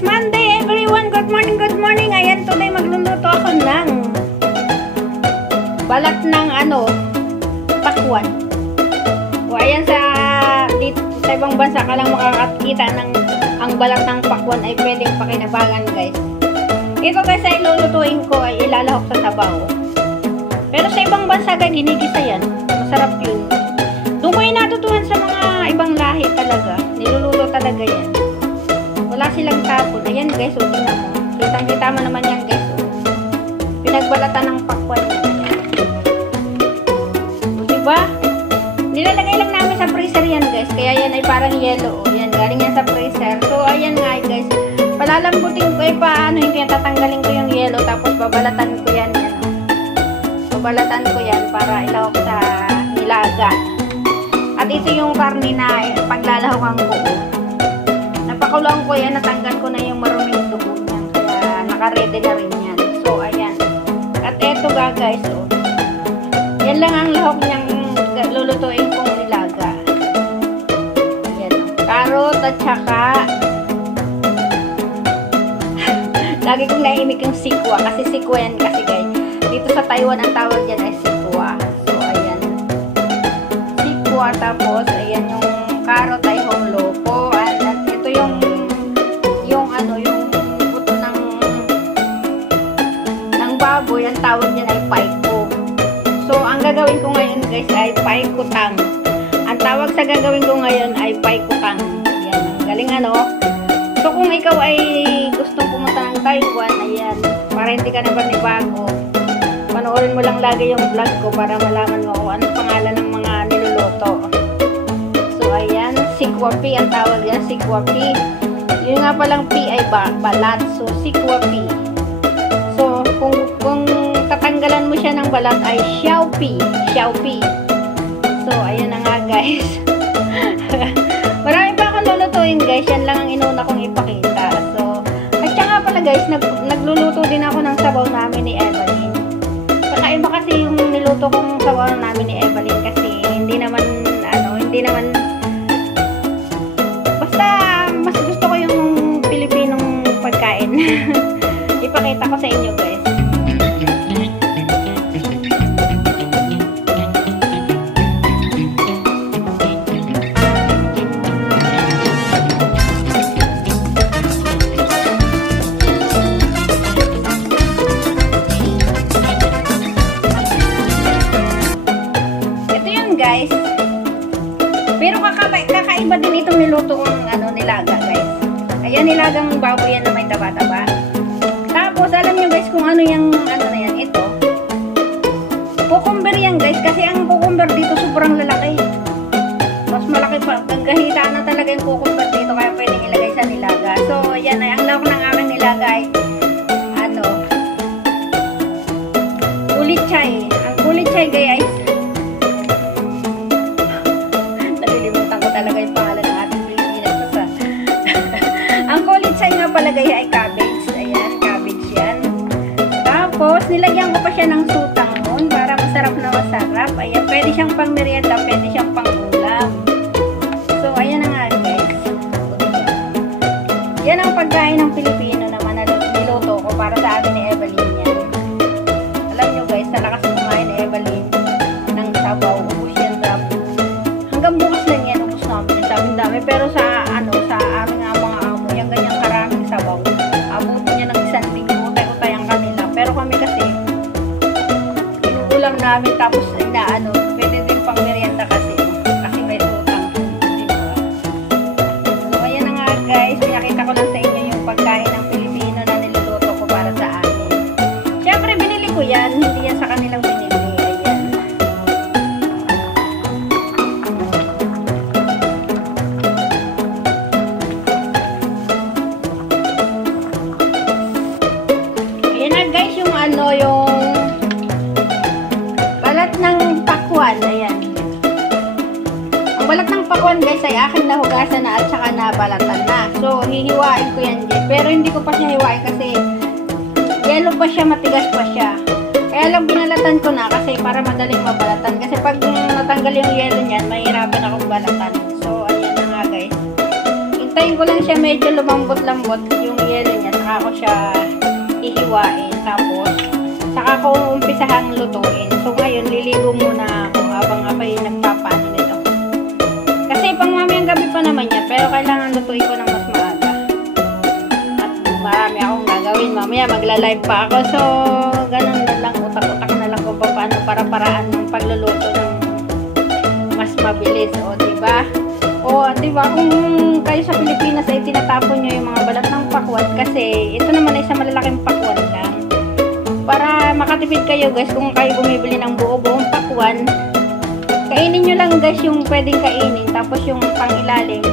Monday everyone! Good morning, good morning! Ayan, today magluluto ako ng balat ng pakwan. O ayan, dito sa ibang bansa ka lang makakakita ng ang balat ng pakwan ay pwedeng pakinabangan, guys. Ito guys ay lulutuin ko, ay ilalahok sa sabaw. Pero sa ibang bansa guys, ginigisa yan. Masarap yun. Doon ko yung natutuhan sa mga ibang lahi talaga. Niluluto talaga yan. Wala silang tapon. Ayan guys, o tingnan mo. Kitang-kita mo naman yan guys. O. Pinagbalatan ng pakwan. O diba? Nilalagay lang namin sa freezer yan guys. Kaya yan ay parang yellow. O yan, galing yan sa freezer. So ayan nga guys. Palalambutin ko paano yung tatanggalin ko yung yellow. Tapos babalatan ko yan. Babalatan ko yan para ilahok sa nilaga. At ito yung karne na paglalahokan ko. Napakulang ko yan, natanggal ko na yung maruming dugo niyan. Kaya nakaredy na rin yan. So, ayan. At eto guys, oh. Yan lang ang lahok niyang lulutuin kong nilaga. Ayan, oh. Carrot at saka lagi kong naimik yung sikwa. Kasi sikwa yan kasi guys. Dito sa Taiwan, ang tawag dyan ay sikwa. So, ayan. Sikwa, tapos, ayan yung carrot ay hongloko. At ito yung buto ng baboy, ang tawag dyan ay paiko. So, ang gagawin ko ngayon, guys, ay paikutang. Ang tawag sa gagawin ko ngayon ay paikutang. Ayan, ang galing So, kung ikaw ay gustong pumunta ng Taiwan, ayan, para hindi ka na banibago, panoorin mo lang lagi yung vlog ko para malaman mo kung anong pangalan ng mga niluluto. So, ayan, sikwapi ang tawag yan, sikwapi. Yun nga palang pi ay balat. So, sikwapi. So, kung tatanggalan mo siya ng balat ay xiaopi. Xiaopi. So, ayan na nga guys. Marami pa akong lulutuin guys. Yan lang ang inuna kong ipakita. So, at saka pala guys, nagluluto din ako ng sabaw namin ni Evelyn. Kakaiba kasi yung niluto kong sabaw namin ni Evelyn kasi hindi naman basta mas gusto ko yung Pilipinong pagkain. Ipakita ko sa inyo guys. Guys, pero kakaiba din itong niluto kong nilaga guys. Ayan, nilagang baboy yan na may taba-taba. Tapos alam nyo guys kung ano yung na yan, ito cucumber yan guys, kasi ang cucumber dito sobrang lalaki, mas malaki pa, gagahita na talaga yung cucumber dito, kaya pwedeng ilagay sa nilaga. So ayan ay ang lawak ng aking nilaga ay kulitchay. Ang kulitchay guys, talaga yung pangalan ng ating Pilipinas. Ang kulitchay nga palagay ay cabbage. Ayan, cabbage yan. Tapos, nilagyan ko pa siya ng sutangon para masarap na masarap. Ayan, pwede siyang pang merienda, pwede siyang pang ulam. So, ayan na nga guys. Yan ang pagkain ng Pilipino naman na niluto ko para sa amin ni Evelyn yan. Alam nyo guys, sa lakas kumain ni Evelyn ng sabaw, ubus yan hanggang bukas lang yan. Dami, pero sa aming mga amo, yung ganyang karaming sabaw, abutin niya ng isang linggo, utay-utay ang kanila. Pero kami kasi inuulam namin, tapos pwede din pang merienda kasi may utang, diba? So ayan na nga guys, pinakita ko lang sa inyo yung pagkain ng Pilipino na niluluto ko para sa amin. Syempre binili ko yan, hindi yan sa kanilang binili. Yung balat ng pakwan. Ayan. Ang balat ng pakwan guys ay akin nahugasan na at saka nabalatan na. So, hihiwain ko yan dyan. Pero hindi ko pa siya hiwain kasi yellow pa siya, matigas pa siya. Kaya lang binalatan ko na kasi para madaling mabalatan. Kasi pag natanggal yung yellow niyan, mahirapan akong balatan. So, ayan na nga guys. Hintay Hintayin ko lang siya medyo lumambot-lambot yung yelo niya. Saka ko siya ihiwain. Tapos, saka ko umpisahang lutuin. So, ngayon, liligo muna ako habang ako'y nagpapaano nito. Kasi pang mamayang gabi pa naman yan. Pero kailangan lutuin ko ng mas maaga. At marami akong gagawin. Mamaya magla-live pa ako. So, ganun na lang. Utak-utak na lang kung paano para-paraan ng pagluluto ng mas mabilis. O, diba? O, diba? Kung kayo sa Pilipinas ay tinatapon nyo yung mga balat ng pakwan. Kasi, ito naman ay sa malalaking pakwan lang. Para makatipid kayo guys, kung kayo bumibili ng buo-buong pakwan, kainin nyo lang guys yung pwedeng kainin. Tapos yung pangilalim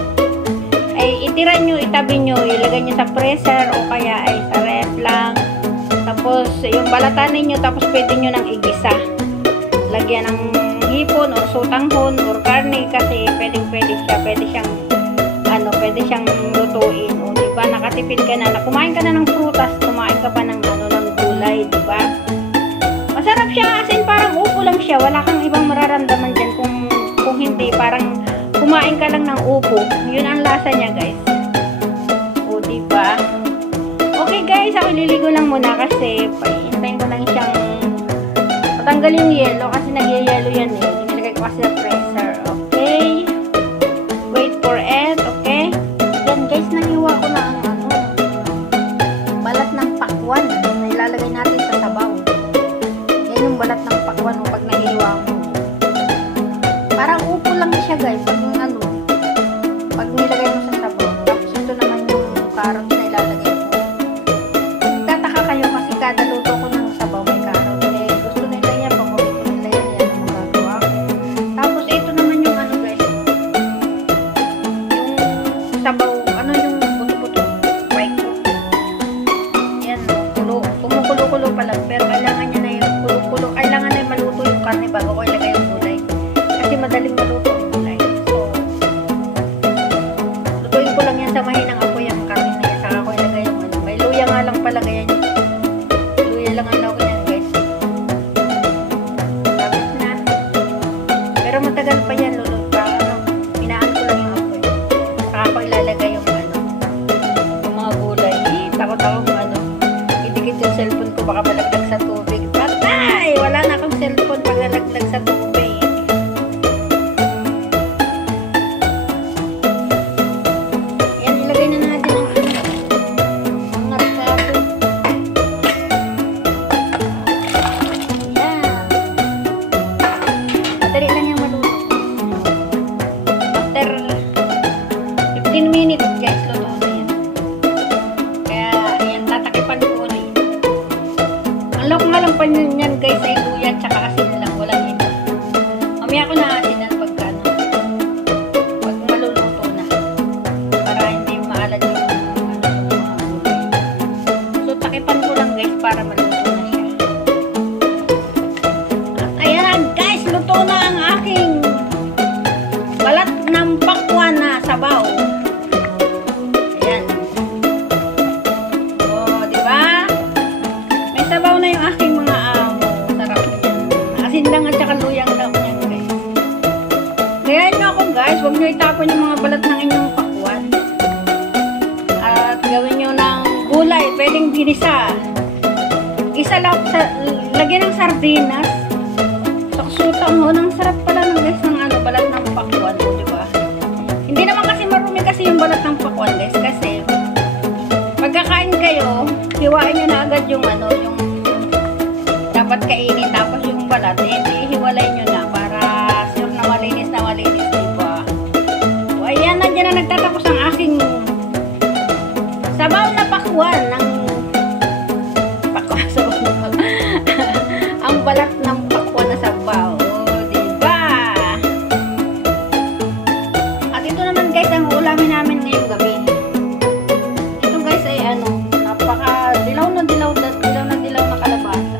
ay itira nyo, itabi nyo, ilagay nyo sa freezer o kaya ay sa ref lang. Tapos yung balatanin nyo, tapos pwede nyo nang igisa. Lagyan ng hipon o sutanghon or karne kasi pwede siya, pwede siyang lutuin. O diba, nakatipid ka na, kumain ka na ng prutas, kumain ka pa ng ng gulay, diba? Masarap siya, as in parang upo lang siya, wala kang ibang mararamdaman dyan kung hindi, parang kumain ka lang ng upo. Yun ang lasa niya guys. O diba? Okay guys, ako liligo lang muna kasi hintayin ko lang siyang matanggal yung yelo kasi nagyayelo yan eh. Nilagay ko kasi sa freezer. Okay? Wait for it. Okay? Yan guys, nahiwa ko na ang balat ng pakwan na ilalagay natin sa sabaw. Yan yung balat ng pakwan pag nahiwa mo. Parang upo lang siya guys pag pag nilagay mo sa sabaw. Tapos ito naman yung carrots na ilalagay ko. Tataka kayo kasi kada luto ko ng sabaw may carrots. Gusto nila yan, paborito nila yan, yan ang magagawa ko. Tapos ito naman yung guys, yung sabaw, yung buto-buto, white ko. Yan, kumukulo-kulo pa lang, pero kailangan niya na yung kulo-kulo, kailangan na yung maluto yung karne bago ko ilagay yung gulay. Kasi madaling maluto ang gulay. So, lutuin ko lang yan sa mahinang apoy ang karne na yan, saka ko ilagay yung may luya nga lang pala, ganyan. Luya lang ang lawin yan guys. Tapos na. Pero matagal pa yan, lulot pa. Pinaan ko lang yung apoy. Saka ko ilalagay yung mga gulay. Takot ako idikit yung cellphone ko, baka malaglag sa tubig. Patay! Wala na akong cellphone pag nalaglag sa tubig. Yan, ilagay na natin ang mga ricado. Yan. Madali lang yung maluto. After 15 minutes guys, luto na yan. Kaya, yan, tatakipan ko ulit. Ang lok nga lang pa yan guys ay luya tsaka asin lang, walang iba. Mamaya ko na asinan pag maluluto na. Para hindi maalat yung so, takipan ko lang guys para maluto na siya. At ayan guys, luto na ang aking balat ng pakwan na sabaw. Ayan. O, diba? May sabaw na yung aking mga amo. Sarap yan. Asin lang at saka luyang lang yan guys. Gayahin nyo ako guys. Huwag nyo itapon yung mga balat ng inyong pakwan. At gawin nyo ng gulay. Pwedeng ginisa. Isa lang. Lagyan ng sardinas. Saksutan mo. Nang sarap pala ng guys ng balat ng pakwan. O, diba? Hindi naman kasi marumi kasi yung balat ng pakwan guys. Kasi pagkakain kayo, hiwain nyo na agad yung yung dapat kainin, tapos yung balat, hiwalay nyo na para sure na malinis, diba? So, ayan, nandiyan na nagtatapos ang aking sabaw na pakwan ng ang balat ng pakwan na sabaw. O, diba? At ito naman guys, ang ulamin namin ngayong gabi. Ito guys ay napaka dilaw na kalabasa.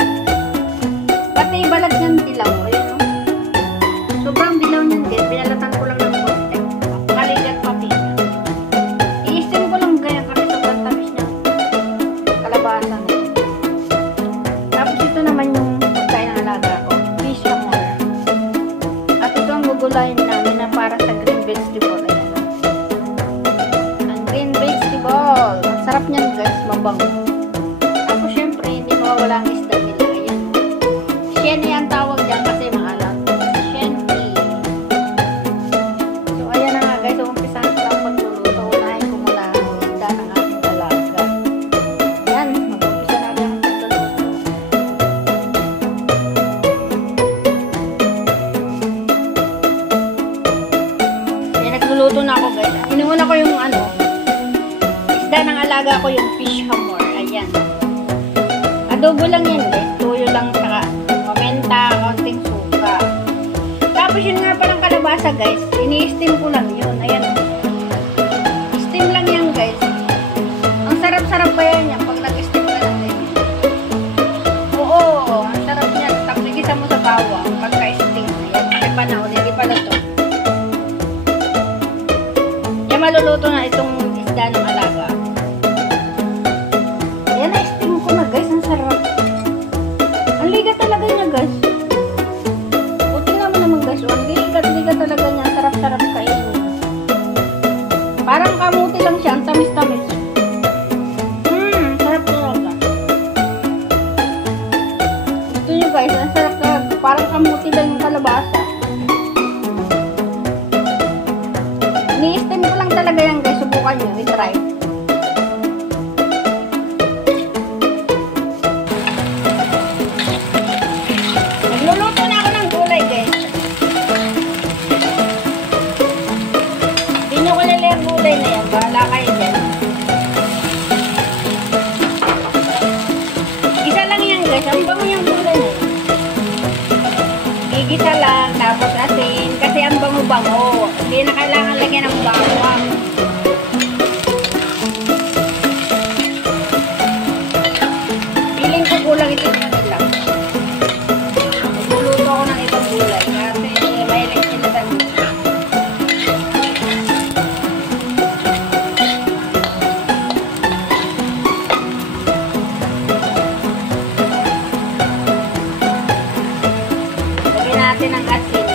Pati balat niyan dilaw. Ayun o. Sobrang dilaw niyan guys. Binalatan ko lang ng konti. Kaligat pati. I-steam ko lang ganyan kasi sobrang tamis niya. mabango. Tapos syempre, hindi mawawala ang isda nila. Ayan. Shenny ang tawag dyan kasi maalat. Shenny. So, ayan na nga guys. So, umpisahan ko lang pagluluto. Unahin ko muna ang isda ng aking alaga. Ayan. Mag-umpisa natin ang pagluluto. Ayan, nagluluto na ako guys. Inuuna ko yung isda ng alaga ko, yung fish hamor. Ayan. Adobo lang yan guys. Tuyo lang saka paminta, konting suka. Tapos yun nga palang kalabasa guys. Ini-steam ko lang yun. Ayan. Steam lang yan guys. Ang sarap-sarap pa yan pag nag-steam ka lang din. Oo. Ang sarap niya. Tapos nagisa mo sa bawang pagka-steam. Ayan. Kasi panahon. Hindi pala to. Yan, maluluto na itong isda ng alaga. Ayan, na-steam ko na guys. Ang sarap. Ang ligat talaga niya guys. O, tingnan mo naman guys. Ang ligat talaga niya. Sarap-sarap kainin. Parang kamuti lang siya. Ang tamis-tamis. Sarap talaga. Gusto nyo guys. Ang sarap talaga. Parang kamuti lang yung kalabasa. Ni-steam ko lang talaga yan guys. Subukan nyo. I-try. Nagluluto na ako ng gulay guys. Hindi nyo kalala yung gulay na yan. Bahala kayo dyan. Gisa lang yan guys. Ang bango yung gulay na yan. Igisa lang. Tapos asin. Kasi ang bango-bango. Hindi na kailangan lagyan ng bawang. Piling ko kulang ito nila. Nagluluto ako ng ibang gulay kasi may sila sa lagyan natin ang asin.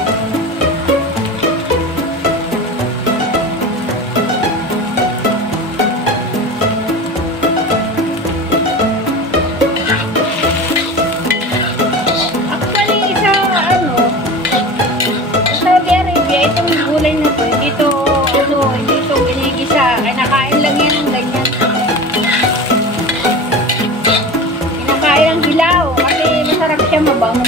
Mabango.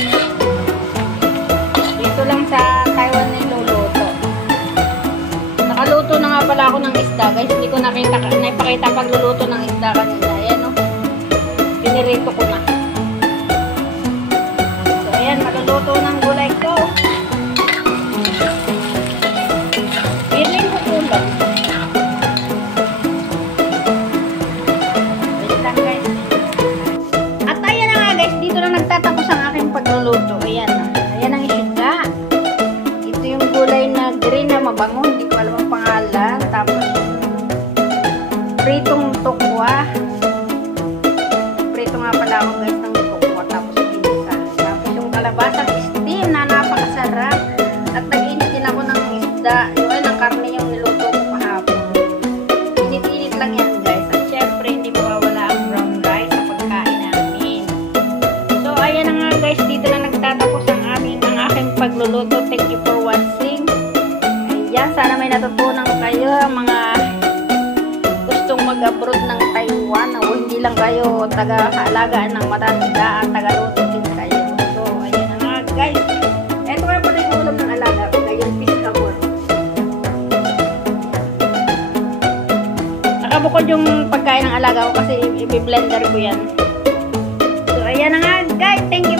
Dito lang sa Taiwan niluluto. Nakaluto na nga pala ako ng isda guys. Hindi ko naipakita pagluluto ng isda kanina. Ayan o. Pinirito ko na. So ayan, maluluto ng gulay ko. Piling ko kulang. Wait lang guys. At ayan na nga guys. Dito na nagtatapos ang aking pagluluto. Ayan na. Ayan ang isda. Ito yung gulay na green na mabango. Hindi ko alam ang pangalan. Tapos pritong tokwa. Prito nga pala ako guys ng tokwa. Tapos pinisa. Tapos yung kalabasang steam na napakasarap. At nag-init din ako ng isda. Yung ng karne yung niluto ko kahapon. Init-init lang yan guys. At syempre hindi mawawala ang brown rice sa pagkain namin. So ayan na nga guys. Dito na nagtatapos ang aking pagluluto. Thank you for watching. Ayan. Sana may natutunan kayo mga gustong mag-abroad ng Taiwan. O hindi lang kayo taga-alagaan ng matanda at taga-luto din kayo. So ayan na nga guys. Ito kaya pala yung ulam ng alaga ko. Ngayon fish hamor. Nakabukod yung pagkain ng alaga ko kasi i-blender ko yan. So ayan na nga guys. Thank you.